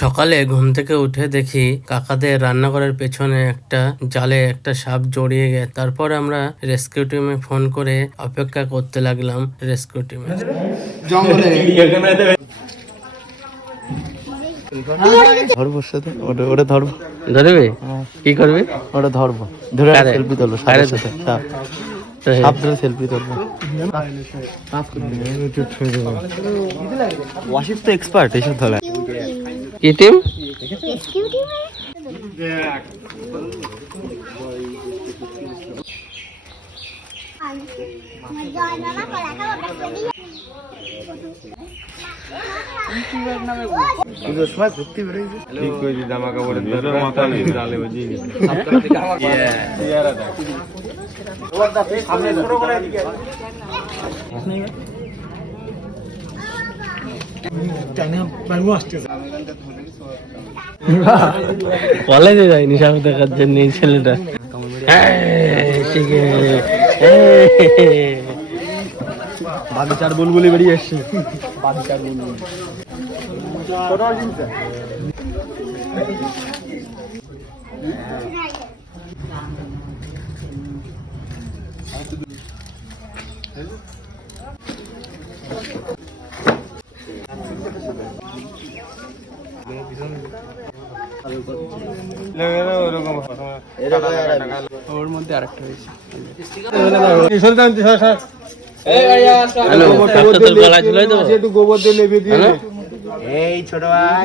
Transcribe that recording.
সকালে ঘুম থেকে উঠে দেখি কাকাদের রান্নাঘরের পেছনে একটা জালে একটা সাপ জড়িয়ে গেছে। তারপর আমরা রেস্কিউ টিমে ফোন করে অপেক্ষা করতে লাগলাম রেস্কিউ টিমে। জঙ্গলে ধরবো সাথে ওটা ধরবো, ধরবে কি করবে? ওটা ধরবো, ধরে কারে? সেলফি তুলবো কারে? সাথে সাথে সাপ ধরে সেলফি তুলবো। ওয়াশিফ তো এক্সপার্ট এইসব ধরা। কি টিম? পুজোর সময় ঘুরতে বেরোইছে। কলেজে যায়নি সাপ দেখার জন্য এই ছেলেটা। বাগিচার বুলবুলি বেরিয়ে এসছে। বাগিচার বুলবুলি ওর মধ্যে আরেকটা হয়েছে। এই ছোট ভাই